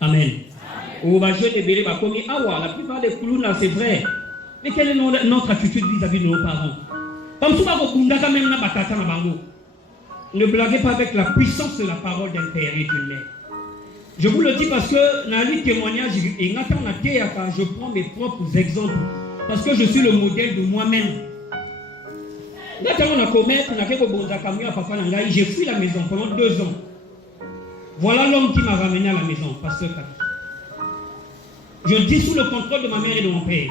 Amen. Ou va jeune belé va commis awa. La plupart des clowns là c'est vrai. Mais quelle est notre attitude vis-à-vis de nos parents? Comme souvent vous quand même na batata na bango. Ne blaguez pas avec la puissance de la parole d'un père et d'une mère. Je vous le dis parce que dans les témoignages, et je prends mes propres exemples. Parce que je suis le modèle de moi-même. J'ai fui la maison pendant 2 ans. Voilà l'homme qui m'a ramené à la maison, pasteur Kabi. Je dis sous le contrôle de ma mère et de mon père.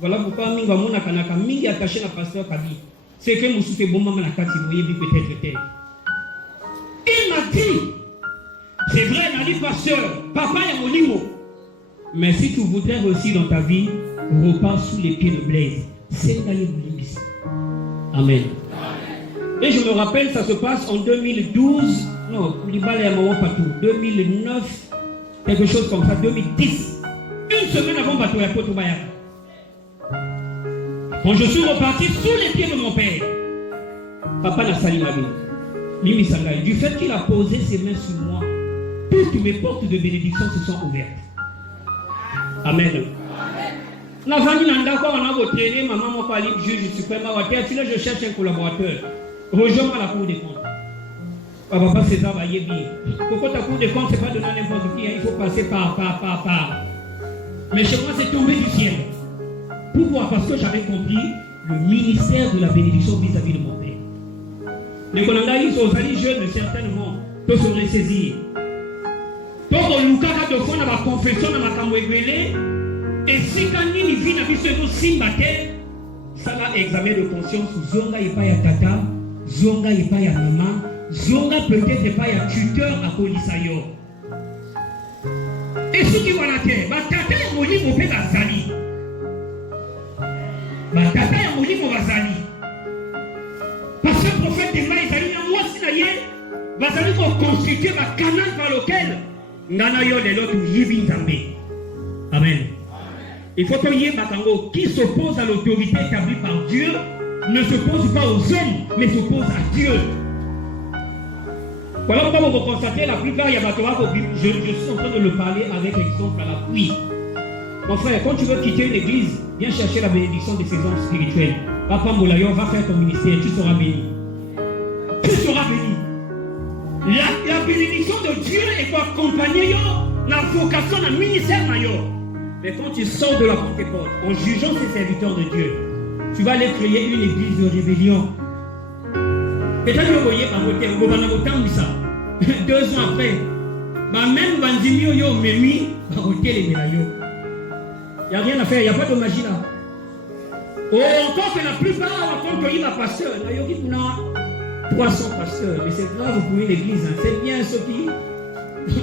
Voilà pourquoi Mingi a caché la pasteur Kabi. C'est que Moussou est bon maman la carte, vous voyez peut-être tel. Il m'a dit, c'est vrai, il m'a dit pasteur, papa est mon limo. Mais si tu voudrais réussir dans ta vie, repars sous les pieds de Blaise. C'est d'aller Boulimbis. Amen. Et je me rappelle, ça se passe en 2012, non, 2009, quelque chose comme ça, 2010. Une semaine avant Bateau à Potobaya. Quand je suis reparti sous les pieds de mon père, papa n'a sali ma vie. Du fait qu'il a posé ses mains sur moi, toutes mes portes de bénédiction se sont ouvertes. Amen. La famille n'a pas voté, maman m'a parlé, juge suprême, je cherche un collaborateur. Rejoins-moi la cour des comptes. Papa César va y bien. Pourquoi ta cour des comptes, c'est pas donner n'importe qui, il faut passer par. Mais chez moi, c'est tombé du ciel. Pourquoi? Parce que j'avais compris le ministère de la bénédiction vis-à-vis de mon père. Les Konangaïs sont allés jeunes, certainement, tous sont les saisir. Donc, on nous a de fois dans ma confession, dans ma camouéguélé, et si quand il vit dans la vie, c'est ça va examen de conscience. Zonga n'est pas ya tata, Zonga n'est pas ya maman, Zonga peut-être n'est pas ya tuteur à Polisayo. Et ce qui va la terre, ma tata est mouli, mon père a sali. Ma tata est mouli, mon bazali. Parce que le prophète de Maïsali, moi, si naïe, bazali pour constituer ma canal par lequel Nanayo de l'autre Yibin Zambé. Amen. Il faut que Yébakango, qui s'oppose à l'autorité établie par Dieu, ne s'oppose pas aux hommes, mais s'oppose à Dieu. Voilà pourquoi vous constatez, la plupart, il y a je suis en train de le parler avec exemple à l'appui. Mon frère, quand tu veux quitter une église, viens chercher la bénédiction de ces hommes spirituels. Papa Moulayo, va faire ton ministère, tu seras béni. Tu seras béni. La bénédiction de Dieu est pour accompagner la vocation, le ministère maillot. Mais quand tu sors de la Pentecôte, en jugeant ces serviteurs de Dieu, tu vas aller créer une église de rébellion. Peut-être que vous voyez par votre terre, 2 ans après, même Banzimio yo memi, par votre terre, il n'y a rien à faire, il n'y a pas de magie là. Oh, encore que la plupart, quand il y a un pasteur, il y a 300 pasteurs, mais c'est grave pour une église. C'est bien ce qui.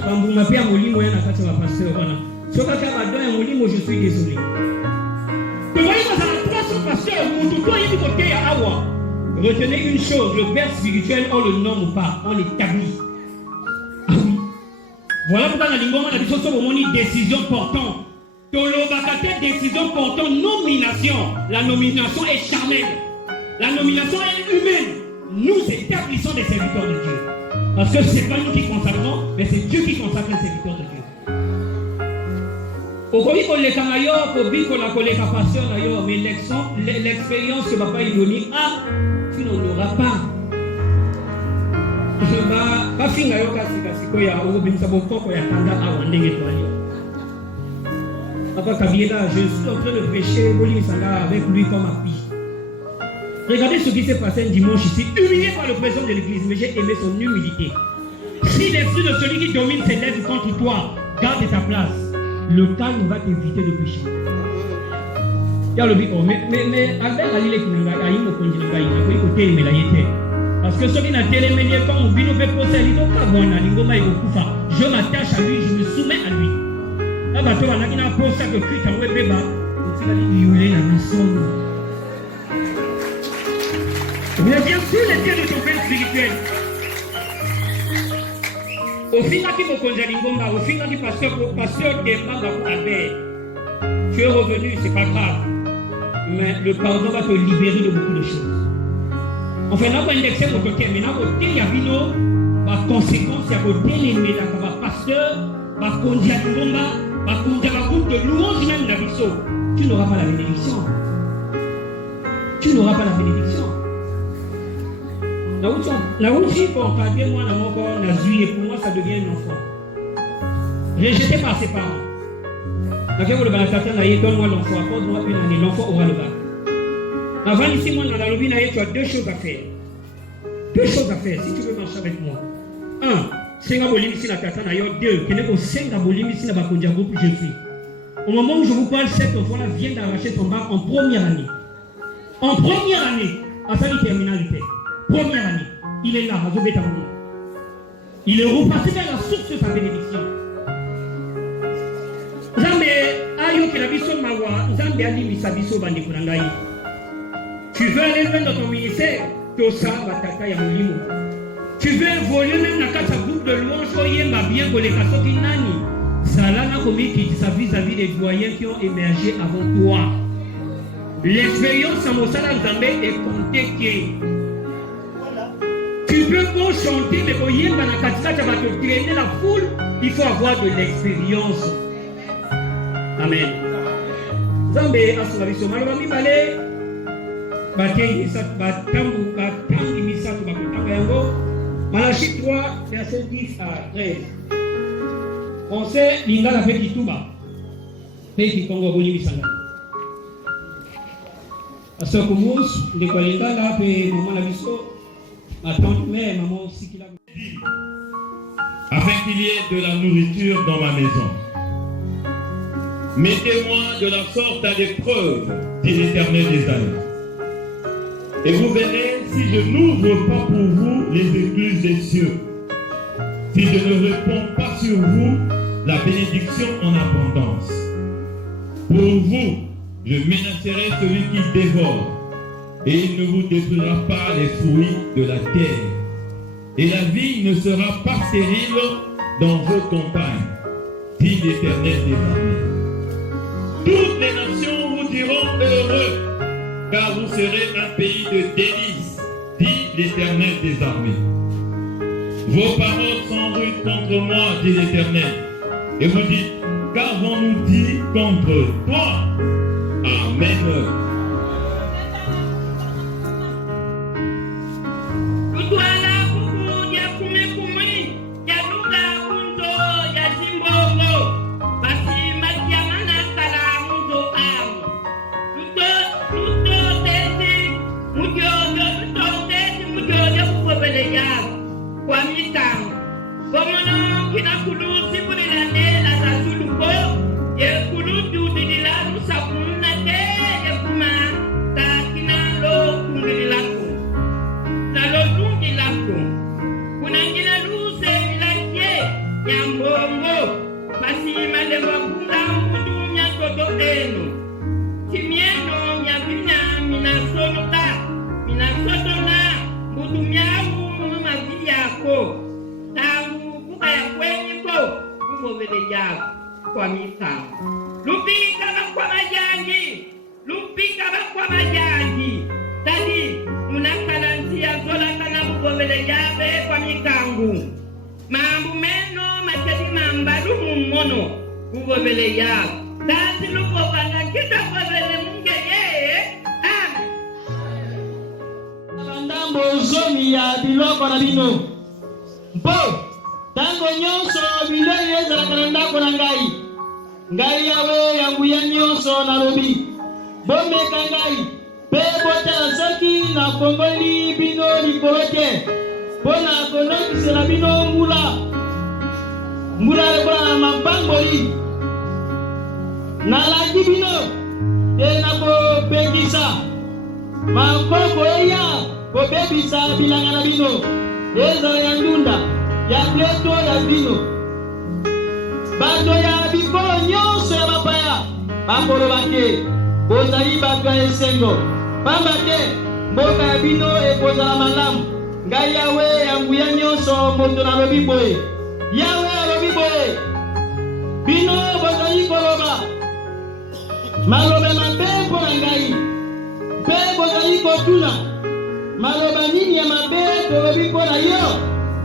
Quand vous m'appelez à Molimo, il y a un pasteur. Ce que je suis désolé. Vous voyez, dans 300 pasteurs, retenez une chose, le père spirituel, on le nomme pas, on l'établit. Ah oui. Voilà pourquoi dans l'Ingoma, on a dit une décision portant. Décision portant nomination. La nomination est charnelle. La nomination est humaine. Nous établissons des serviteurs de Dieu. Parce que ce n'est pas nous qui consacrons, mais c'est Dieu qui consacre les serviteurs de Dieu. Mais l'expérience que papa il donne, tu n'en auras pas. Papa Kabiela, je suis en train de prêcher avec lui comme appui. Regardez ce qui s'est passé un dimanche ici, humilié par le président de l'église, mais j'ai aimé son humilité. Si l'esprit de celui qui domine s'élève contre toi, garde ta place. Le calme va t'éviter de pécher. Mais Albert Ali qui n'a pas eu mon congé, il a été. Parce que celui qui n'a pas été, quand on vit nos péchés, je m'attache à lui, je me soumets à lui. Là, tu as un peu ça que Christ a fait, tu vas lui la maison. Reviens sur les pieds de ton père spirituel. Au final, qui au final, pasteur Demba Albert, tu es revenu, c'est pas grave. Mais le pardon va te libérer de beaucoup de choses. Enfin, là, on va indexer votre côté, mais là, il y a vino, conséquence, il y a des délémés, des pasteurs, des condiens de bomba, des condiens de groupe de louange même la biseau. Tu n'auras pas la bénédiction. Tu n'auras pas la bénédiction. La outil pour cadrer moi dans mon corps, la juillet, pour moi, ça devient un enfant. Rejeté par ses parents. Donne-moi l'enfant, accorde-moi une année, l'enfant aura le bac. Avant ici, moi, dans la lobby, tu as deux choses à faire. Deux choses à faire, si tu veux marcher avec moi. Un, c'est un bolim ici, la tata, deux, qui n'est qu'au sein d'un bolim ici, la bakondia groupe, je suis. Au moment où je vous parle, cet enfant-là vient d'arracher son bac en première année. En première année, à sa terminalité. Première année, il est là, à Zobétamoni. Il est reparti vers la source de sa bénédiction. Tu veux aller loin dans ton ministère, tu veux évoluer même dans un groupe de louanges, bien pour les cassos qui nani. Salana commis ça vis-à-vis des doyens qui ont émergé avant toi. L'expérience en Mossala Zambé est comptée qui. Tu peux pas chanter, mais pour y aller dans la katisa, tu vas te traîner la foule, il faut avoir de l'expérience. Amen. Zambé asurabiso malobami balé bakengi sat batambu batangi misatu bakutanga yango Malachie 3 verset 10 à 13. On sait lingala fait kituba fait kikongo boni misanga asokumus de kwalingala pe maman la biso attends mais maman sikila afin qu'il y ait de la nourriture dans ma maison. Mettez-moi de la sorte à l'épreuve, dit l'Éternel des années. Et vous verrez si je n'ouvre pas pour vous les écluses des cieux, si je ne réponds pas sur vous la bénédiction en abondance. Pour vous, je menacerai celui qui dévore, et il ne vous détruira pas les fruits de la terre. Et la vie ne sera pas stérile dans vos campagnes, dit l'Éternel des armées. Toutes les nations vous diront heureux, car vous serez un pays de délices, dit l'Éternel des armées. Vos paroles sont rudes contre moi, dit l'Éternel. Et vous dites, qu'avons-nous dit contre toi? Amen.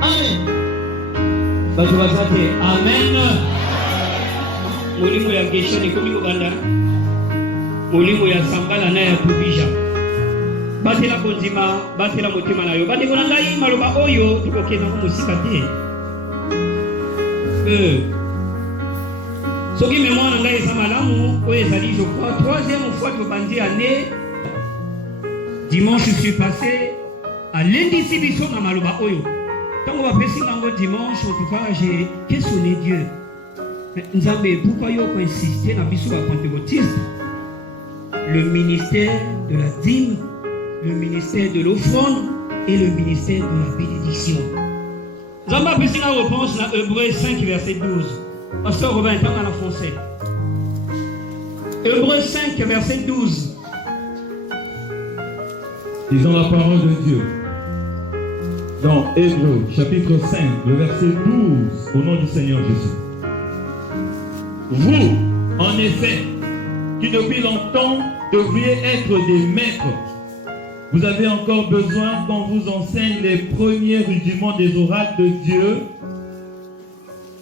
Amen. Bato bazate amen. Molimo ya gesha ni komi kobanda. Molimo ya sambala na ya tubija. Batela konzima, batela motema na yo. Bate kona ngai maloba oyo tukokeza ko musika te. Soki mémoire na ngai eza malamu oyo ezali je crois troisième fois tobandi année. Dimanche je suis passé à lundi si biso na maloba oyo. Tant on va passer dans dimanche, en tout cas, j'ai questionné Dieu. Nzambe, pourquoi il faut insister dans le pentecôtiste? Le ministère de la dîme, le ministère de l'offrande et le ministère de la bénédiction. Nzambe a passé la réponse dans Hébreux 5, verset 12. Pasteur Robin, est en français. Hébreux 5, verset 12. Disons la parole de Dieu. Dans Hébreux, chapitre 5, le verset 12, au nom du Seigneur Jésus. Vous, en effet, qui depuis longtemps devriez être des maîtres, vous avez encore besoin qu'on vous enseigne les premiers rudiments des oracles de Dieu.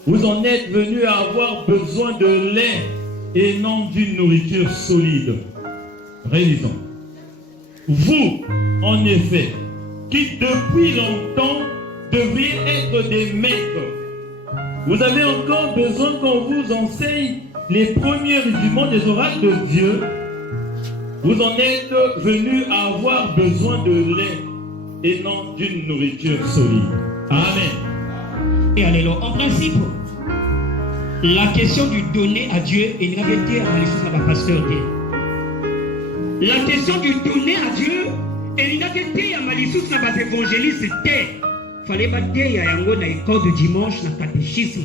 Vous en êtes venus à avoir besoin de lait et non d'une nourriture solide. Réalisons. Vous, en effet, qui depuis longtemps devriez être des maîtres. Vous avez encore besoin qu'on vous enseigne les premiers rudiments des oracles de Dieu. Vous en êtes venus à avoir besoin de lait et non d'une nourriture solide. Amen. Et allez, en principe, la question du donner à Dieu est une réalité à les choses à la pasteur. La question du donner à Dieu et il a été à Malissus na bas évangéliste était fallait pas dire à yango na école de dimanche na catéchisme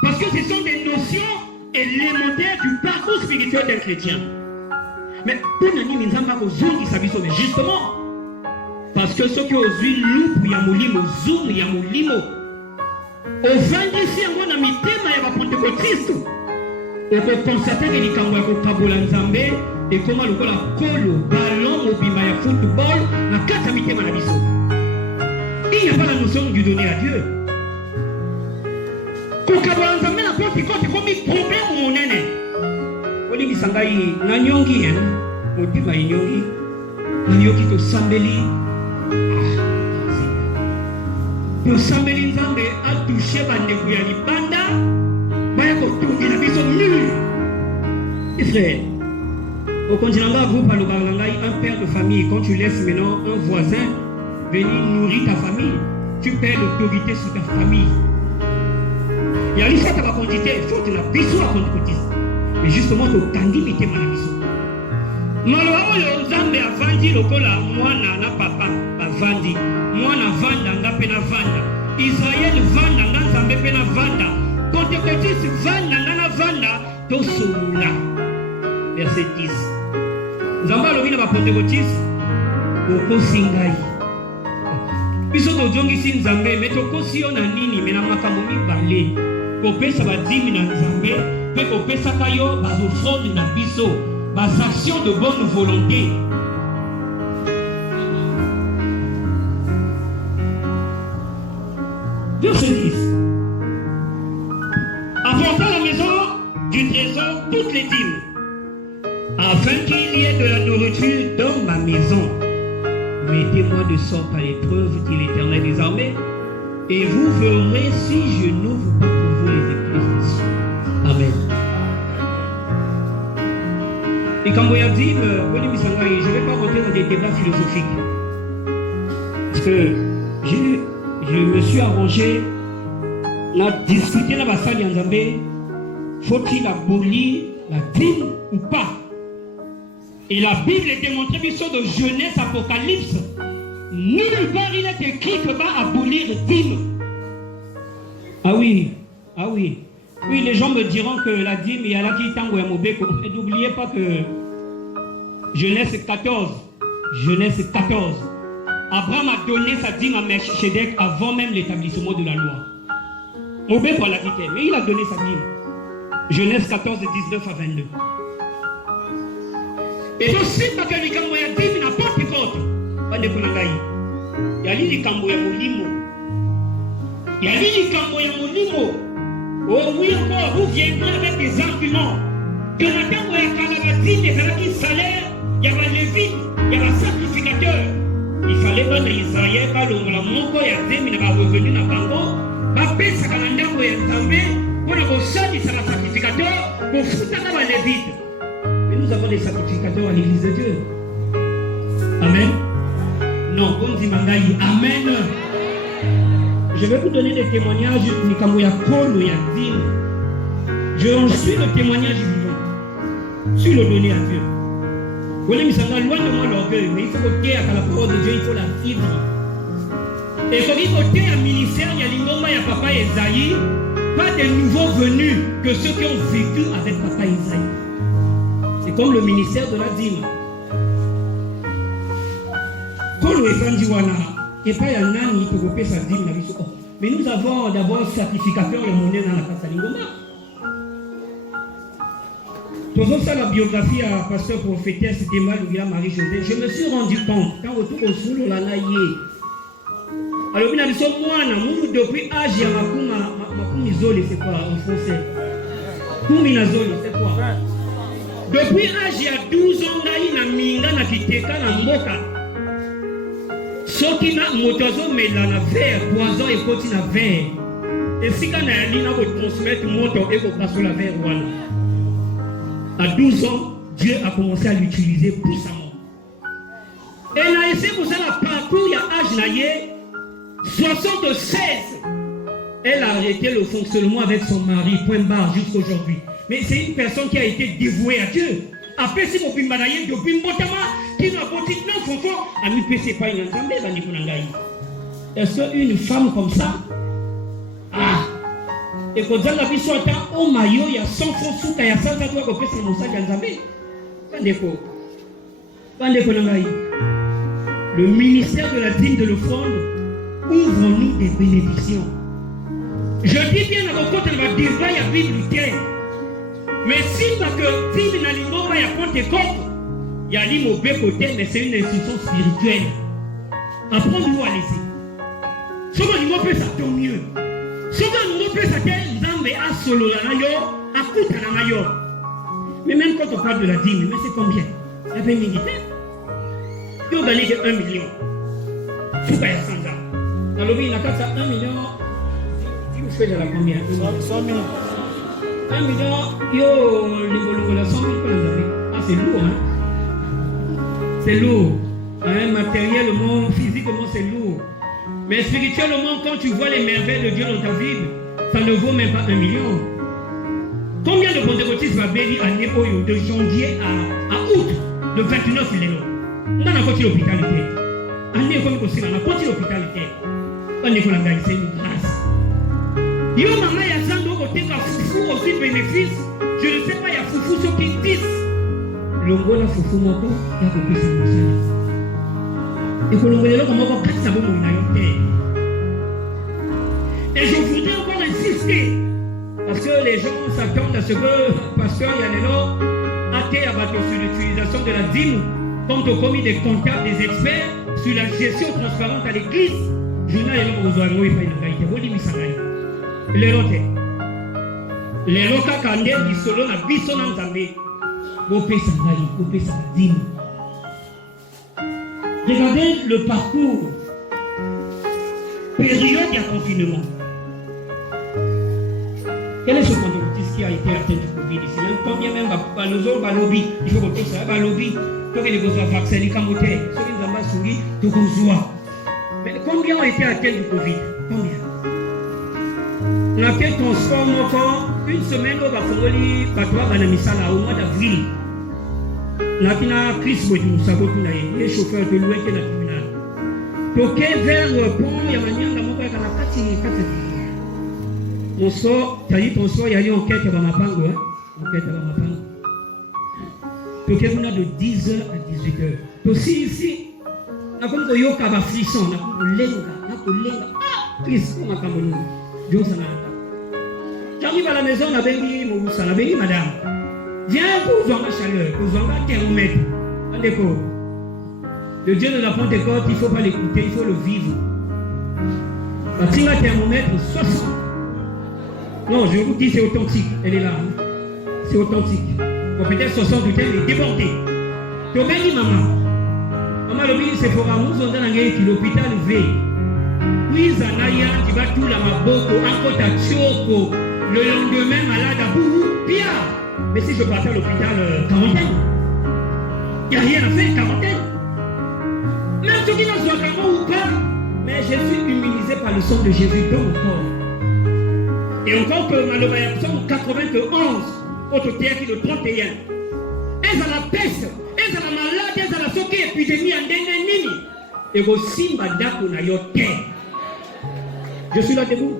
parce que ce sont des notions élémentaires du parcours spirituel d'un chrétien. Mais pour nani minzamba ko zongi sabiso mais justement parce que ceux qui ont eu loup ya molimo zoom ya molimo au vendredi yango na mitema ya ba pentecôtiste et ko constater que likambo ya ko kabola nzambe et comment le colo, ballon, mobima et football, la carte à mitema la biso. Il n'y a pas la notion du donner à Dieu. Quand on amène la porte, c'est comme un problème au monene. On dit que ça va y na nyongi, mobima y nyongi, na nyongi to sambeli. To sambeli nzambe a touché bandeko ya libanda, baya ko tungi na biso mulu. Et frère, au continent, groupe à un père de famille, quand tu laisses maintenant un voisin venir nourrir ta famille, tu perds l'autorité sur ta famille. Il y a une fois que tu as quantité, il faut que tu la biso à contre-côtiste. Mais justement, tu as limité ma biso. Malheureusement, Zambé a vendu le cola, moi, na papa, a vendu. Moi, na vanda, na pena vanda. Israël vanda, na Zambé pena vanda. Contre-côtiste vanda, na vanda, to soula. Verset 10. Nzamba alobi na pentecôtiste okosi ngai biso tozongisi nzambe me tokosi yo na nini me na makambo mibale kopesa badimi na nzambe mpe kopesaka yo bazofraude na biso basaction de bonne volonté. Verset 10. Apportant à la maison du trésor toutes les dîmes afin qu'il y ait de la nourriture dans ma maison. Mettez-moi de sorte à l'épreuve, dit l'Éternel des armées, et vous verrez si je n'ouvre pas pour vous les écluses. Amen. Et quand vous avez dit, je ne vais pas rentrer dans des débats philosophiques. Parce que je me suis arrangé, on a discuté dans la salle de Nzambé, faut-il abolir la dîme ou pas? Et la Bible est démontrée de Genèse, Apocalypse. Nulle part il est écrit que va abolir dîme. Ah oui. Oui, les gens me diront que la dîme, il y a là qui tango ya mobeko. Et n'oubliez pas que Genèse 14. Abraham a donné sa dîme à Melchizedek avant même l'établissement de la loi. Mobeko l'a dit, mais il a donné sa dîme. Genèse 14, 19 à 22. Et aussi, parce que les gens ont dit, n'importe quoi. Pas de Kunangaï. Il y a les gens qui ont dit, Il y a dit oh oui, encore, vous viendrez avec des arguments. Que la terre où il y a Calabazine, il y a qui salaire, il y a un lévite, il y a un sacrificateur. Il fallait pas d'Israël, pas le Moko, il y a des mais il va revenir dans le Bango. Pas paix, ça va l'endroit où il y a tombé. Pour le Bossad, il sera sacrificateur. Pour foutre dans la lévite. Mais nous avons des sacrificateurs à l'église de Dieu. Amen. Non, on dit Mangaï. Amen. Je vais vous donner des témoignages. Je suis le témoignage vivant. Sur le donné à Dieu. Vous voulez, loin de moi l'orgueil, mais il faut que la parole de Dieu, il faut la vivre. Et comme il faut que un ministère, il y a l'ingoma, il y a papa Esaïe, pas des nouveaux venus que ceux qui ont vécu avec papa Esaïe. C'est comme le ministère de la dîme. Quand le Evandiwana, et pas y a un qui peut couper sa dîme, mais nous avons d'abord un sacrificateur et monnaie dans la casa l'ingoma. Faisons ça la biographie à pasteur prophétesse, c'était Marie-Josée. Je me suis rendu compte, quand retour au soul, la naïe. Alors, il y a des moines, depuis âge, il y a ma isolé, c'est quoi en français? Kuminazoli, c'est quoi? Depuis âge, il y a 12 ans, il y a minga na kiteka na mboka. Soki na motozo mela na verre, poison et koti na verre. Et si quand on a transmettre moto et qu'on passe la verre, voilà. À 12 ans, Dieu a commencé à l'utiliser puissamment. Et là, ici, vous avez un parcours, il y a âge naïe, 76. Elle a arrêté le fonctionnement avec son mari, point barre, jusqu'aujourd'hui. Mais c'est une personne qui a été dévouée à Dieu. Après, si vous pouvez m'anayer, depuis Mbotama, qui n'a pas dit non, Fonfo, à mi PC pas une ensemble, va n'y est-ce qu'une femme comme ça, et quand on a vu ça, au maillot, il y a 100 francs sous, il y a 100 francs, il y a 100 francs. Le ministère de la dîme de l'offrande ouvre-nous des bénédictions. Je dis bien à vos côtés, il va dire, il y a Bible terre. Mais si parce que dîme n'a pas il y a Pentecôte, il y a l'île au côté, mais c'est une institution spirituelle. Apprends-nous à laisser. Si on nous peut ça, tant mieux. Si on nous peut ça, nous à solo la nayo, à coûte la nayo. Mais même quand on parle de la dîme, mais c'est combien? Il y avait militaire. Qui ont gagné 1 million. Sous Kaya Sanza. Alors oui, il y a 1 million. Si vous faites de la combien? 100 000. 1 million, yo, les 100 000, ah, c'est lourd, hein? C'est lourd. Hein? Matériellement, physiquement, c'est lourd. Mais spirituellement, quand tu vois les merveilles de Dieu dans ta vie, ça ne vaut même pas 1 million. Combien de pentecôtistes va bénir à Néoyo de janvier à août, le 29 il est là? On a continué l'hôpitalité. On a continué l'hôpitalité. On a continué c'est une grâce. Yo, maman, il y a ça, donc, on a foufou aussi bénéfice. Je ne sais pas, il y a foufou sur qui 10. Le gros, la foufou, mon corps, il y a coupé sa moussée. Et que l'on voit là, comme on va 4 sabots, on a eu terre. Et je voudrais encore insister. Parce que les gens s'attendent à ce que le pasteur Yanelo a été abattu sur l'utilisation de la dîme, comme au commis des comptables, des experts, sur la gestion transparente à l'église. Je n'ai pas besoin de moi, il faut une qualité. Vous dites, les lotés. Les lotas candés qui sont là, la bison en Zambé. Vous payez ça, vous payez ça, la dîme. Regardez le parcours. Période de confinement. Quel est ce pentecôtiste qui a été atteint du Covid ici? Combien même nous autres lobby? Il faut que ça va lobby. Pour que les gens soient vaccinés comme vous êtes. Ceux qui nous ont souris, tout comme soi. Mais combien ont été atteints du Covid? Combien? On a fait transport encore une semaine au Bafongoli, Patois, Banamisala, au mois d'avril. On a fait une crise pour nous, ça va les chauffeurs de l'ouest et de la tribunal. Donc, vers le pont, il y a manière de monter à la 4. Mon sort, tu as dit ton sort, il y a eu enquête à Bamapango. Enquête à Bamapango. Donc, on a de 10h à 18h. Donc, si ici, on a comme un yoka frisson, on a comme un lenga. Ah, triste, on a comme un Dieu s'en a. J'arrive à la maison, on a béni mon boussa, on a béni madame. Viens pour voir la chaleur, pour voir la thermomètre. En déco. Le Dieu de la Pentecôte, il ne faut pas l'écouter, il faut le vivre. La thermomètre 60. Non, je vous dis, c'est authentique. Elle est là. Hein? C'est authentique. Bon, peut-être 60 du temps, elle est débordée. Tu as bien dit, maman. Maman, le ministre, c'est pour amour, on a l'hôpital V. Puis, Zanaya, tu vas tout la maboko, encore ta choco. Le lendemain, malade à bout, pire. Mais si je partais à l'hôpital, quarantaine. Il n'y a rien à faire, quarantaine. Même ceux qui n'ont pas ou pas. Mais je suis immunisé par le sang de Jésus dans mon corps. Et encore que malheureusement, 91, autre terre qui est le 31. Elles ont la peste, elles ont la maladie, elles ont la soki épidémie en nini. Et aussi, madame, on a eu terre. Je suis là debout.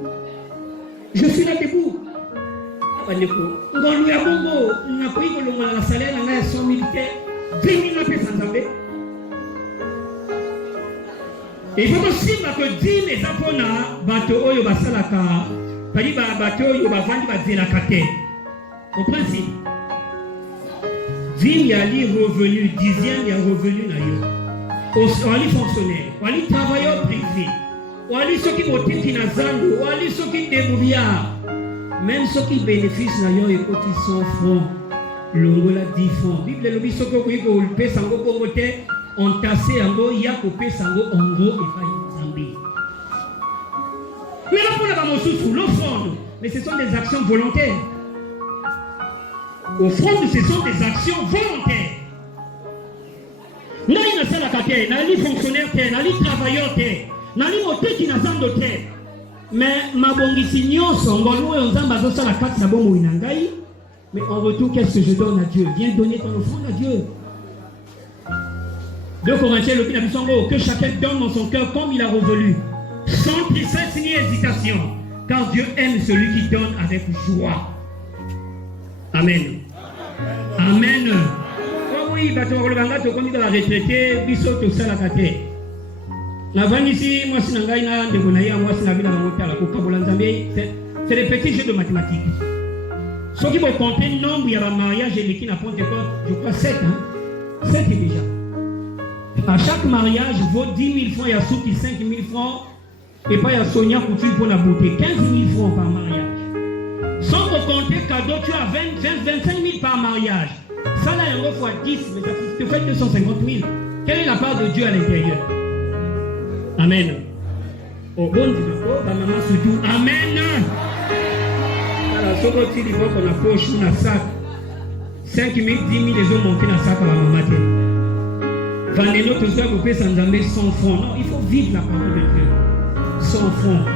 Je suis là debout. On a loué à Bongo, on a pris le salaire, on a 100 000 terres, 10 000 personnes sans savoir. Et il faut aussi que 10 les apôtres, bateau, yo basalaka, pali bateau, yo bavandi bazelaka te. Au principe, 10 y a revenu, 10e y a revenu na yo. On les fonctionnaires, on les travailleurs privés, on les ceux qui votent qui na zando, on les ceux qui débrouillent. Même ceux qui bénéficient na yo et quand ils sont francs, l'ongola 10 francs. Bible le biso ko ko le pesa ngo ko te. On tassé en gros, il y a coupé sango en gros et pas une zambie. Mais là pour la bande sous l'offrande, mais ce sont des actions volontaires. Offrande, ce sont des actions volontaires. Là il y a la carrière, là il y a fonctionnaire terre, là il y a travailleur terre, là il y a moté qui n'a pas de terre. Mais ma bongisi nyonso ngolo on zamba zo la carte na bongo inangai. Mais en retour qu'est-ce que je donne à Dieu? Viens donner ton offrande à Dieu. 2 Corinthiens, le Pinabisongo, que chacun donne dans son cœur comme il a résolu, sans tristesse ni hésitation, car Dieu aime celui qui donne avec joie. Amen. Amen. Oh oui, bah tu vas le comme il va la retraiter, bisous tout ça la cate. La vanne ici, moi c'est un gars de Bonaïa, moi c'est la ville à Mangotala, au Kabolanzambé, c'est des petits jeux de mathématiques. Ceux qui vont compter le nombre, il y a un mariage et qui n'a pas encore, je crois 7, hein. 7 déjà. À chaque mariage, vaut 10 000 francs, il y a Souki 5 000 francs, et pas il y a Sonia Couture pour la beauté, 15 000 francs par mariage. Sans compter cadeau, tu as 25 000 par mariage. Ça là, il y a fois 10, mais ça te fait 250 000. Quelle est la part de Dieu à l'intérieur? Amen. Au bon Dieu, maman surtout, Amen. Alors, ce que tu dis, qu'on a poche ou un sac, 5 000, 10 000, les autres montent dans le sac à la maman. Vendez notre soir pour payer sans jamais 100 francs. Non, il faut vivre la parole de Dieu. 100 francs.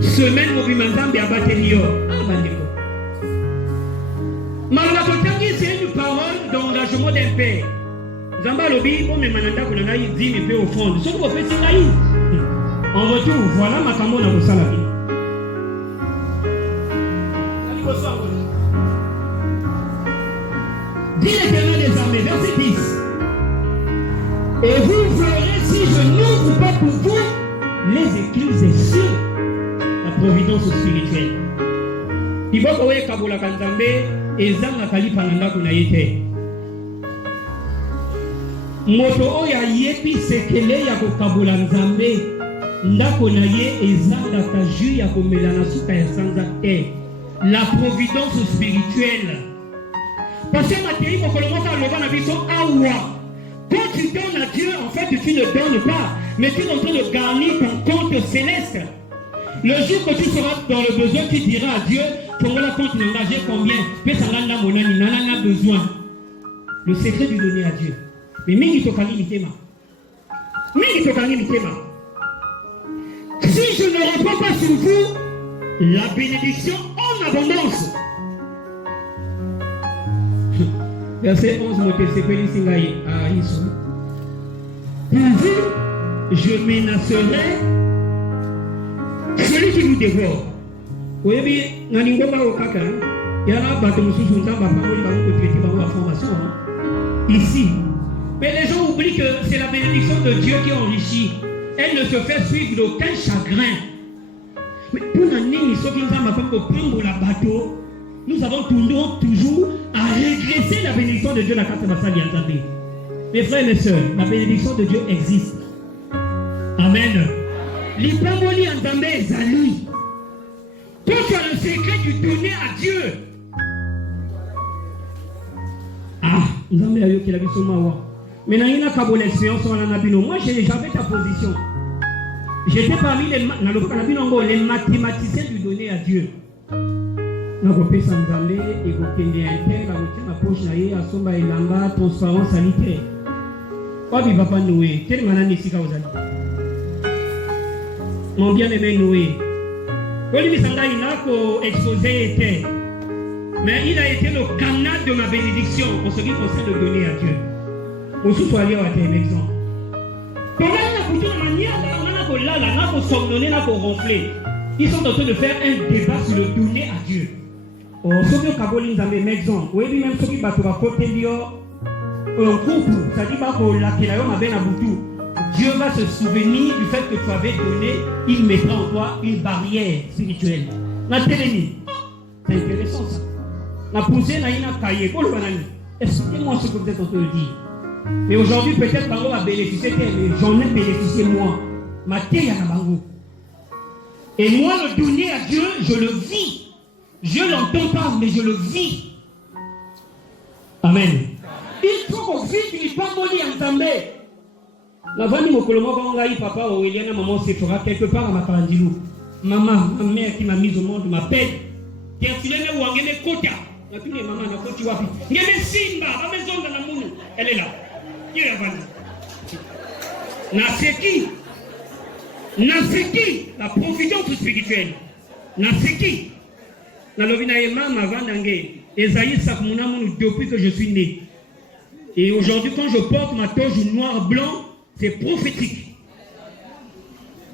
Semaine, vous pouvez m'entendre à batterie. Ah, bandeko. Malheureusement, c'est une parole d'engagement d'un père. Zamba lobi, bon, mais mananda, qu'on en a eu 10 000 au fond. Ce que vous faites, c'est naïf. En retour, voilà ma camo dans vos salabis. Dis l'Éternel des armées, verset 10. Et vous verrez si je n'ouvre pas pour vous les écluses des cieux, la providence spirituelle. Il faut que vous Kabola Kanzambe et Zanga Kali Pananda Kunayete. Moto Oya Yepi Sekele Yako Kabola Nzambe, Ndako Naye et Zanga Kaju Yako Melanasuka Yasanzate. La providence spirituelle. Parce que Mathieu, il faut que le monde a le vent Awa. Quand tu donnes à Dieu, en fait, tu ne donnes pas, mais tu es en train de garnir ton compte céleste. Le jour que tu seras dans le besoin, tu diras à Dieu, ton compte n'engagé combien? Mais ça n'a besoin. Le secret du donner à Dieu. Mais mingi tokani mitema. Mingi tokani mitema. Si je ne réponds pas sur vous, la bénédiction en abondance. Verset 11, pour vous, je menacerai celui qui vous dévore. Ici. Mais les gens oublient que c'est la bénédiction de Dieu qui enrichit. Elle ne se fait suivre d'aucun chagrin. Mais pour l'année, nous avons toujours à régresser la bénédiction de Dieu la carte de. Mes frères et mes sœurs, la bénédiction de Dieu existe. Amen. L'ipamboli Nzambe ezali. Toi, tu as le secret du donner à Dieu. Ah, Nzambe a eu qui l'a vu sur moi. Mais il y a une expérience sur la Nabino. Moi, j'avais ta position. J'étais parmi les mathématiciens du donner à Dieu. Je suis Nzambe et je suis ma poche à somba elamba transparence sanitaire. Obi papa Noé, quel manani sika ozali. Mon bien-aimé Noé. Oli Misanga il a exposé était. Mais il a été le canal de ma bénédiction pour ce qui concerne le donner à Dieu. Au sous-soir, il y a un exemple. Ils sont en train de faire un débat sur le donner à Dieu. Oh, ce que Kaboli nous a mis un exemple. Oui, même ce qui va te raconter, un couple, ça dit que Dieu va se souvenir du fait que tu avais donné, il mettra en toi une barrière spirituelle. C'est intéressant ça. La poussée n'a pas caillé. Expliquez-moi ce que vous êtes en train de dire. Mais aujourd'hui, peut-être Bango va bénéficier, mais j'en ai bénéficié moi. Ma terre à Bango. Et moi, le donner à Dieu, je le vis. Je ne l'entends pas, mais je le vis. Amen. Il faut qu'on vive, il ne faut pas mourir en Zambé. La vanne mon papa Aurélien, maman Sephora, quelque part à ma parandilou. Maman, ma mère qui m'a mise au monde, m'appelle. Tertulène ou Angene Kota. La plus les mamans, la Koti Wapi. Ngene Simba, la maison de la Mounou. Elle est là. Qui est la vanne? Naseki, la providence spirituelle. Naseki. La lovina et maman Vandangé. Esaïe Sakmouna depuis que je suis né. Et aujourd'hui, quand je porte ma toge noir-blanc, c'est prophétique.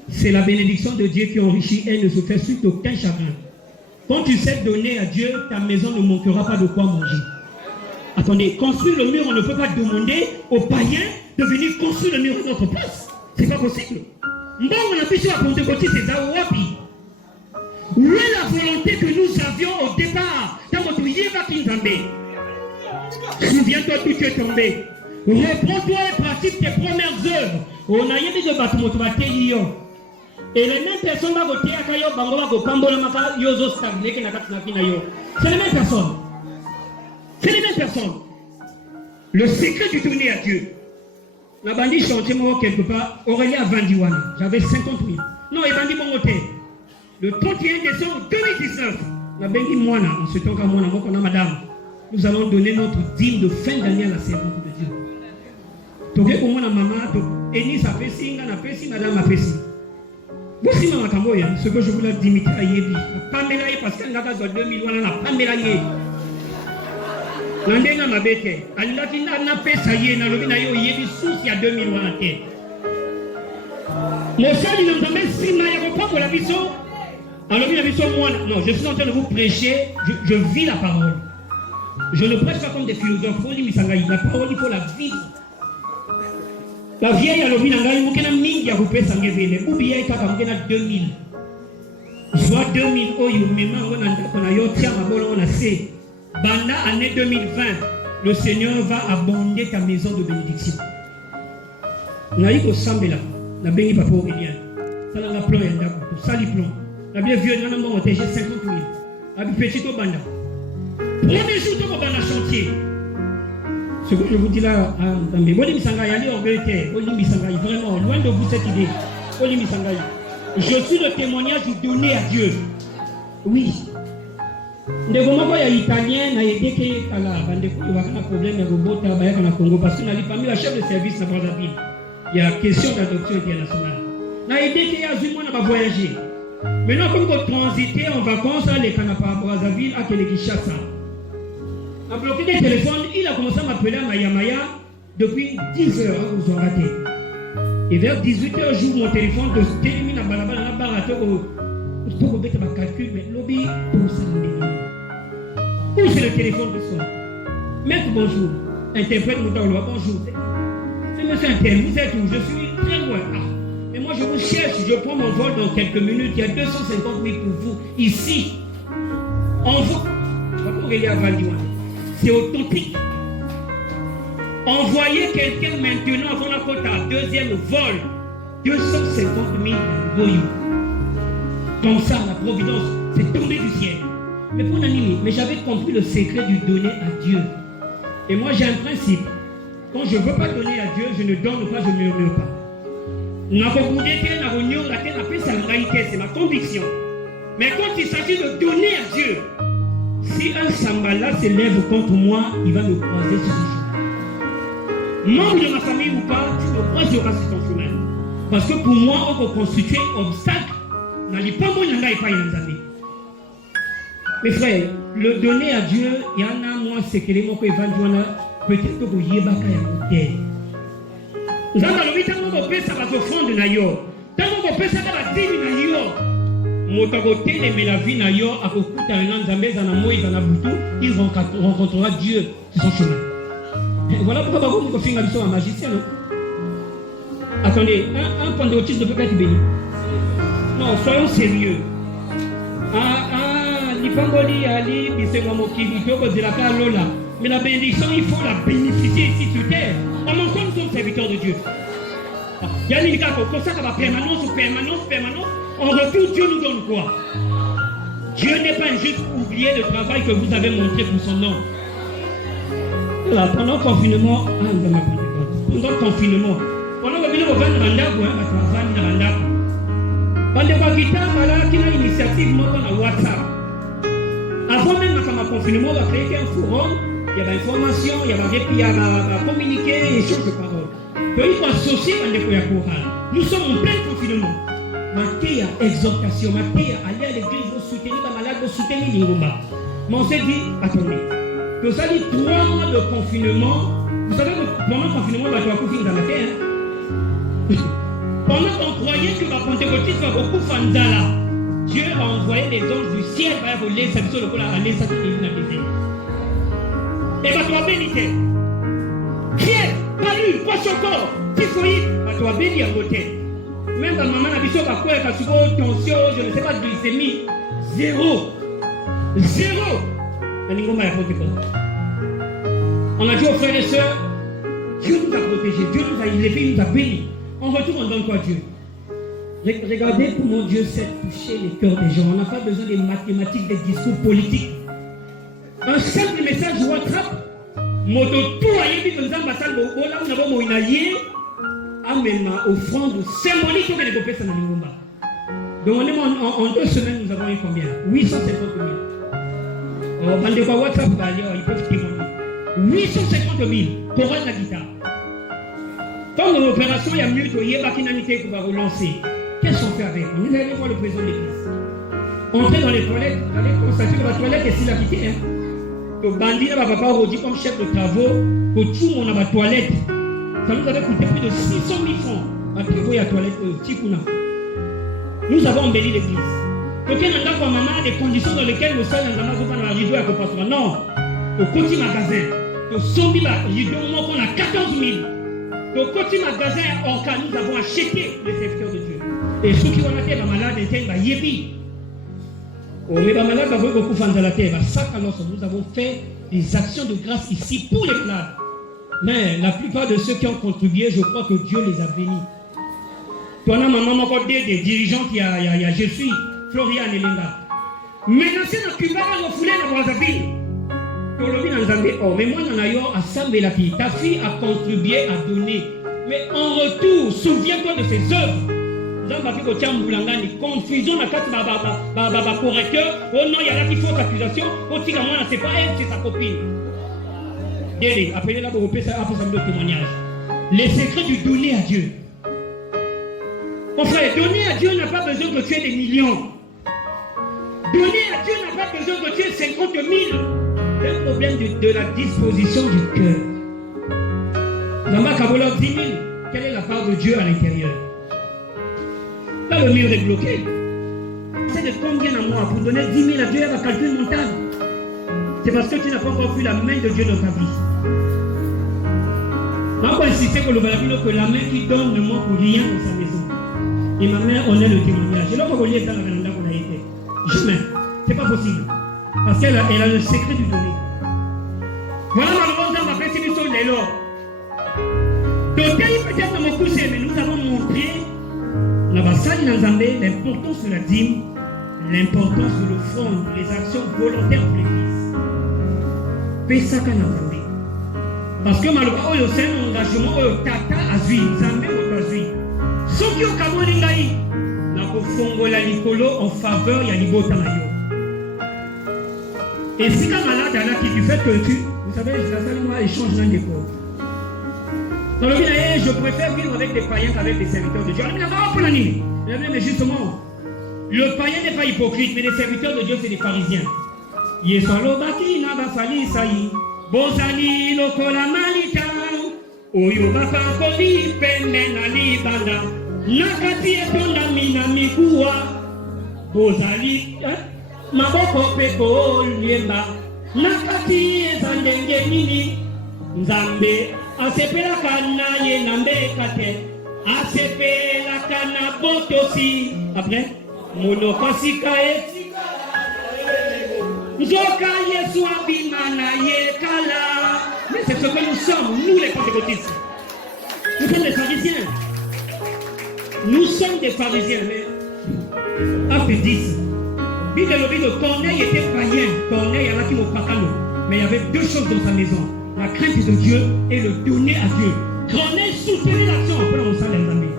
C'est la bénédiction de Dieu qui enrichit et ne se fait suite aucun chagrin. Quand tu sais donner à Dieu, ta maison ne manquera pas de quoi manger. Attendez, construire le mur, on ne peut pas demander aux païens de venir construire le mur à notre place. C'est pas possible. Bon, on a pu sur la Pentecôte, c'est ça, Wapi. Où est la volonté que nous avions au départ dans votre Yéva Kinzambé? Souviens-toi d'où tu es tombé. Reprends-toi et pratique tes premières œuvres. On a eu des bâtiments qui ont et les mêmes personnes vont voter à Kayo, Bangola, Kambola, Maka, Yozo, Stagné, Kenakatinayo. C'est les mêmes personnes. C'est les mêmes personnes. Le secret du donner à Dieu. La bandit chantait moi quelque part, Aurélie a vendu Wana. J'avais 50 000. Non, il bandit mon hôtel. Le 31 décembre 2019, la bandit Moana, en ce temps qu'à Moana, on a madame. Nous allons donner notre dîme de fin d'année à la servante de Dieu. Toké pour moi, la maman, Enis a fait si, Ngana a fait si, madame a fait si. Voici ma matamboya, ce que je voulais dimiter à Yébi. Pas mélanger parce qu'elle n'a pas de 2000, on n'a pas mélangé. Nandenga mabete, Allah qui n'a pas ça y est, n'a l'obéi n'a Yébi sous il y a 2000 on a terre. Mon frère, il n'a jamais si mal, il reprend pour la vision. Alors, la vision, moi, non, je suis en train de vous prêcher, je vis la parole. Je ne prêche pas comme des philosophes. La parole, il faut la vivre. La vieille a l'obéi n'a pas eu aucun mingi à vous payer sans guérir. Ou bien il y a 2000. Soit 2000, oh, même on a eu tiens à bol, on a fait. Banda année 2020, le Seigneur va abonder ta maison de bénédiction. On a eu au Sambela, la béni papa Aurélien. Ça l'a plan, ça l'y plan. La bien vieux, on a monté 50 000. La petite au Banda. Premier jour, tu vas dans chantier. Ce que je vous dis là, mais Oli Misanga, il y a l'orgueil, Oli Misanga, vraiment, loin de vous cette idée. Oli Misanga, je suis le témoignage du donner à Dieu. Oui. Il y a italien, il y a un problème de Congo parce que parmi la chef de service de Brazzaville, il y a question d'adoption internationale. Il y a des gens qui ont voyagé. Maintenant, comme vous transitez en vacances, les Canapa à Brazzaville, à Kinshasa. A bloqué des téléphones, il a commencé à m'appeler à Maya depuis 10 heures, vous en ratez. Et vers 18 heures, j'ouvre mon téléphone, de termine à Balabala, à Barato, pour que je me calcule, mais lobby, pour ça, où c'est le téléphone qui sonne? Maître, bonjour. Interprète, bonjour. C'est monsieur Intel, vous êtes où? Je suis très loin. Ah. Mais moi, je vous cherche, je prends mon vol dans quelques minutes, il y a 250 000 pour vous, ici. Envoie. Je ne vais pas regarder à Valdiouane. C'est authentique. Envoyez quelqu'un maintenant avant la quota, deuxième vol. 250 000 voyous. Comme ça, la providence, c'est tombé du ciel. Mais pour l'animer, mais j'avais compris le secret du donner à Dieu. Et moi, j'ai un principe. Quand je ne veux pas donner à Dieu, je ne donne pas, je ne murmure pas. C'est ma conviction. Mais quand il s'agit de donner à Dieu, si un Sambala se lève contre moi, il va me croiser sur son chemin. Membre de ma famille ou pas, tu me croiseras sur ton chemin. Parce que pour moi, on peut constituer obstacle. Mes frères, le donner à Dieu, il y en a moi, c'est que les mots que peut-être que vous y êtes à côté. Nous avons le 8 ans, on peut ça va s'offrande nayo. Tant qu'on peut ça va dire nayo. Motagoté les la vie nayo à côté d'un zambé dans la moïse dans la boutou, il rencontrera Dieu sur son chemin. Voilà pourquoi vous pouvez faire un magicien. Attendez, un pentecôtiste ne peut pas être béni. Non, soyons sérieux. L'ipangoli ali bisengo kibiko de la lola. Mais la bénédiction, il faut la bénéficier ici sur terre. En même temps, nous sommes serviteurs de Dieu. Il y a une comme ça, va permanence. En retour, Dieu nous donne quoi? Dieu n'est pas juste oublié le travail que vous avez montré pour son nom. Là, pendant le confinement, pendant le confinement, pendant que vous avez une initiative dans WhatsApp. Avant même le confinement, on a créé un forum. Il y a l'information, il y a communiquer et échange de paroles. Il faut associer à l'école. Nous sommes en plein confinement. Matéa, exhortation, Matéa, aller à l'église, vous soutenir les malades, vous soutenir les Ngomba. Mais on s'est dit, attendez, que ça dit 3 mois de confinement. Vous savez que pendant le confinement, on va couper dans la terre. Pendant qu'on croyait que la Pentecôtiste va beaucoup Fanzala, Dieu a envoyé les anges du ciel pour voler sa mission, pour aller sa mission dans la maison. Et va toi bénir. Pierre, palu, pochoko, typhoïde, va toi bénir à côté. Même quand maman a dit que quoi, parce que tension, je ne sais pas, glycémie, 0. On a dit aux frères et sœurs, Dieu nous a protégés, Dieu nous a élevés, il nous a bénis. En retour, on donne quoi Dieu? Regardez comment Dieu sait toucher les cœurs des gens. On n'a pas besoin des mathématiques, des discours politiques. Un simple message WhatsApp, moto tout ayebi comme ça, basal bobo là, on a beau moinayer, amène offrande symbolique que les copains ça n'a pas. Donc on est en 2 semaines, nous avons eu combien? 850 000. Bande de WhatsApp d'ailleurs, ils peuvent témoigner. 850 000 pour la guitare. Dans l'opération, il y a mieux de Yébakinanité qu'on va relancer. Qu'est-ce qu'on fait avec? On est allé voir le président de l'église. Entrer dans les toilettes, allez constater que la toilette est si la quitté. Le bandit n'a pas redit comme chef de travaux, pour tout le monde a la toilette. Ça nous avait coûté plus de 600 000 francs à prévoir la toilette Tikuna. Nous avons embelli l'église. Donc il y a des conditions dans lesquelles nous sommes dans la rideau à Kopatoua. Non, au côté magasin, au 100 000 rideaux, on a 14 000. Au côté magasin, nous avons acheté les serviteurs de Dieu. Et ceux qui ont été malades, ils ont été on est malade, beaucoup de la terre. Nous avons fait des actions de grâce ici pour les malades. Mais la plupart de ceux qui ont contribué, je crois que Dieu les a bénis. Tu as maman des dirigeants qui a je suis Florian Elenga. Maintenant, c'est notre Cuba qui a foulé dans Brazzaville. Mais moi, ta fille a contribué à donner. Mais en retour, souviens-toi de ses œuvres. Nous avons fait que confusion dans le correcteur. Oh non, il y a là qui fausse accusation. Oh, si moi, c'est pas elle, c'est sa copine. Dédé, appelez là pour ça, après ça me donne témoignage. Les secrets du donner à Dieu. Mon frère, donner à Dieu n'a pas besoin de tuer des millions. Donner à Dieu n'a pas besoin de tuer 50 000. C'est un problème de la disposition du cœur. Zamba Kabola 10 000, quelle est la part de Dieu à l'intérieur? Là, le mur est bloqué. C'est de combien à moi pour donner 10 000 à Dieu à calcul mental? C'est parce que tu n'as pas encore vu la main de Dieu dans ta vie. On va insister que la main qui donne ne manque rien dans sa maison. Et ma mère, on est le témoignage. Et là, on va lire ça dans la qu'on a été. Jamais. C'est pas possible. Parce qu'elle a le secret du donner. Voilà, malheureusement, ma personne sur les lots. Donc, peut-être me coucher, mais nous avons montré l'importance de la dîme, l'importance de l'offrande, les actions volontaires pour l'Église. Parce que malheureusement, c'est un engagement tata azui, Nzambe azui. Ce qui est au Cameroun, na kofongola likolo en faveur ya libota na yo. Et si comme malade là qui du fait que tu, vous savez, je l'ai moi échange dans des corps. Dans le village, je préfère vivre avec des païens qu'avec des serviteurs de Dieu. Mais justement, le païen n'est pas hypocrite, mais les serviteurs de Dieu, c'est des pharisiens. Yesalo baki na basali sai, bozali lokola malita, oyo baka koli pende na libanda, nakati etonda mina mikuwa, bozali maboko peko liemba, nakati ezandenge nini, Nzambe asepelaka na ye na mbekate, asepelaka na botosi. Après, monokasika etika njoka Yesu abimana yekala. Mais c'est ce que nous sommes, nous les pentecôtistes. Nous sommes des pharisiens. Nous sommes des pharisiens, mais après 10. Bible Corneille était païen. Corneille a qui mopakano. Mais il y avait deux choses dans sa maison. La crainte de Dieu et le donner à Dieu. Corneille soutenait l'action après on s'en les amis.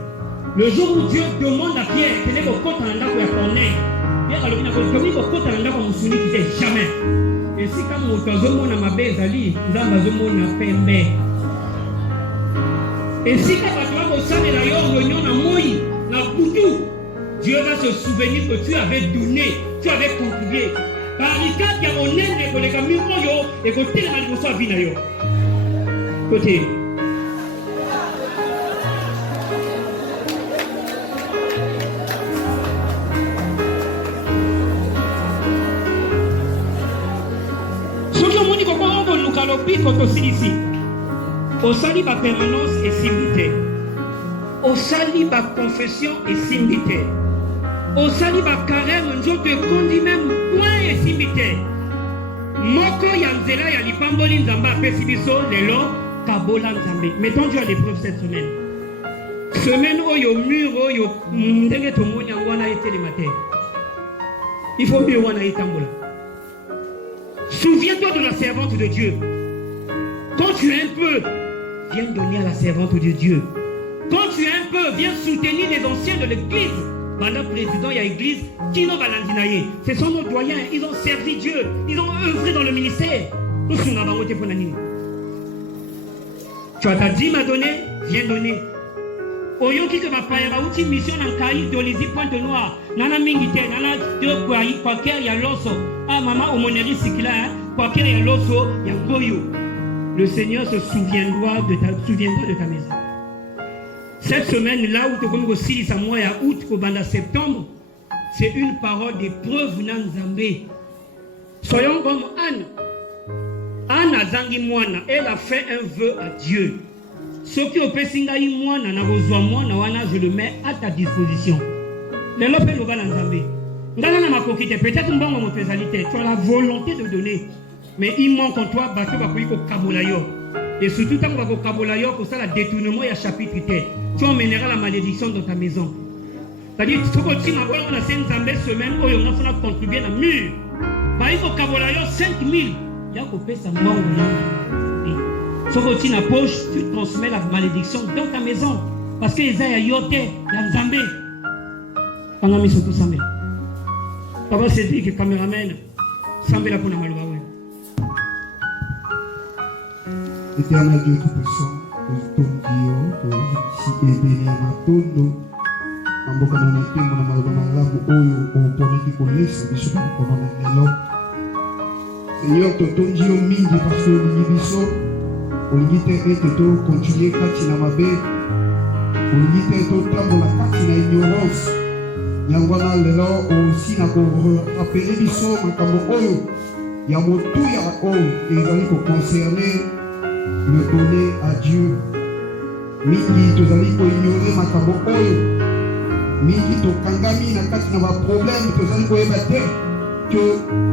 Le jour où Dieu demande à Pierre, tenez vos côtes en là pour Corneille. Pierre alors il a commis vos côtes en là pour Moussouni qui disait jamais. Et si quand mon oiseau mon amabé zali, nous avons mon appembe. Et si quand tu vas au sein de la réunion na moi, na Poutou, Dieu va se souvenir que tu avais donné, tu avais contribué. Par les cas qui ont aimé que les camions et que tel mal soit vinayo. Côté. Ce que mon dit comment on nous calopi quand on ici. Au sali ba permanence et simbité. Au sali ba confession et simbité. Au sali ba carême nous te condi même point et simbité. Moko yanzela ya lipamboli nzamba apesi biso lelo kabola nzambe. Mettons Dieu à l'épreuve cette semaine. Semaine oyo mur oyo ndenge tomoni yango wana etele matin. Il faut mieux wana etambola. Souviens-toi de la servante de Dieu. Quand tu as un peu, viens donner à la servante de Dieu. Quand tu as un peu, viens soutenir les anciens de l'église. Pendant président, il y a l'église qui n'ont pas l'andinaye. Ce sont nos doyens, ils ont servi Dieu, ils ont œuvré dans le ministère. Nous sommes à Baroté pour l'année. Tu as ta dîme à donner, viens donner. Oyoki que ma païa va outil mission en Caïd, Dolisie, Pointe-Noire, Nana Mingite, Nana Dio Kwaï, Kwaker, ya Loso. Ah, maman, au moneri Sikila, Kwaker, ya Loso, ya Goyo. Le Seigneur se souviendra de ta maison. Cette semaine, là où tu as aussi à mois à août, au banda septembre, c'est une parole d'épreuve dans Zambé. Soyons comme Anne. Anne a zangi moana, elle a fait un vœu à Dieu. Ce qui au Pessingaï moana, n'a besoin moana, je le mets à ta disposition. Les lopes le va dans Zambé. Peut-être une bonne spécialité. Tu as la volonté de donner. Mais il manque en toi, bateau va courir au Kabolayo. Et surtout, quand on va au Kabolayo, pour ça, le détournement, il y a chapitre. Tu emmèneras la malédiction dans ta maison. C'est-à-dire, ce que tu m'as dit, on a 5 semaines, où on a contribué à la mur. Par exemple, au Kabolayo, 5 000. Il y a qu'on paie sa mort. Ce que tu as poche, tu transmets la malédiction dans ta maison. Parce que les gens, il y a Yote, il y a Nzambé. On a mis surtout Sambé. Papa s'est dit que le caméraman, Sambé la pour la malouaoué. Éternel Dieu Tout-Puissant, nous t'endions, nous bénis à Matondo, en bocana na tembo na malamu oyo oponi kolesa biso na kono na lelo. Seigneur, t'endions mingi parce que olingi biso, olingi te ete to continuer kati na mabe, olingi te to tambola kati na ignorance. Yango na lelo aussi na ko rappeler biso makambo oyo ya motuya oyo ezali ko concerner le donner à Dieu. Mingi tozali ko ignorer makambo oyo. Mingi to kangami na kati na ba problème tozali ko ebate que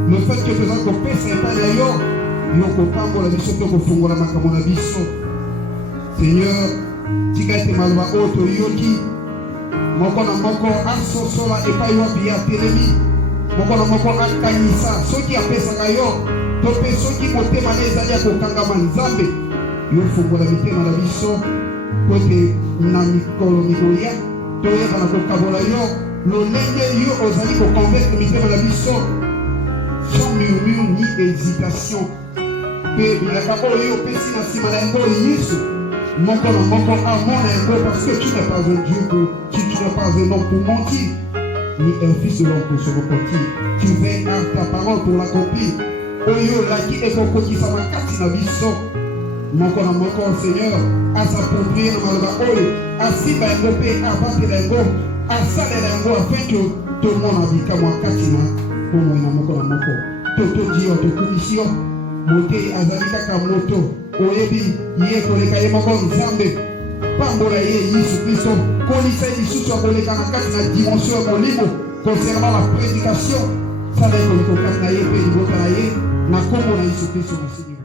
le fait que tozali ko pesa etali yo yo ko tambola biso to ko fungola makambo na biso. Seigneur, tika ete maloba oyo toyoki moko na moko asosola epai wapi ya telemi moko na moko akanisa soki apesaka yo to mpe soki motema na ezali ya kokangama nzambe yo fungola mitema na biso po ete na mikolo mikoya toyeba na kokabola yo lolenge yo ozali koconvaincre mitema na biso sans murmure ni hésitation mpe bilaka oyo opesi na nsima na yango yesu moko na moko amona yango parce que tu n'es pas un Dieu tu n'es pas un homme pour mentir ni un fils de l'homme pour se repentir tu veilles à ta parole pour l'accomplir oyo olaki ekokokisama kati na biso moko na moko Seigneur asapproprie na maloba oyo asimba yango mpe abatela yango asalela yango afin que tomona bikamwa kati na bomoi na moko totodi yo tokumisi yo motei azali kaka moto oyebi ye koleka ye moko nzambe pambola ye yesu kristo kolisa ye lisusu akoleka na kati na dimension ya molimo concernant la prédication sala ekoliko kati na ye mpe libota na ye na kombo na yesu kristo na Seigneur.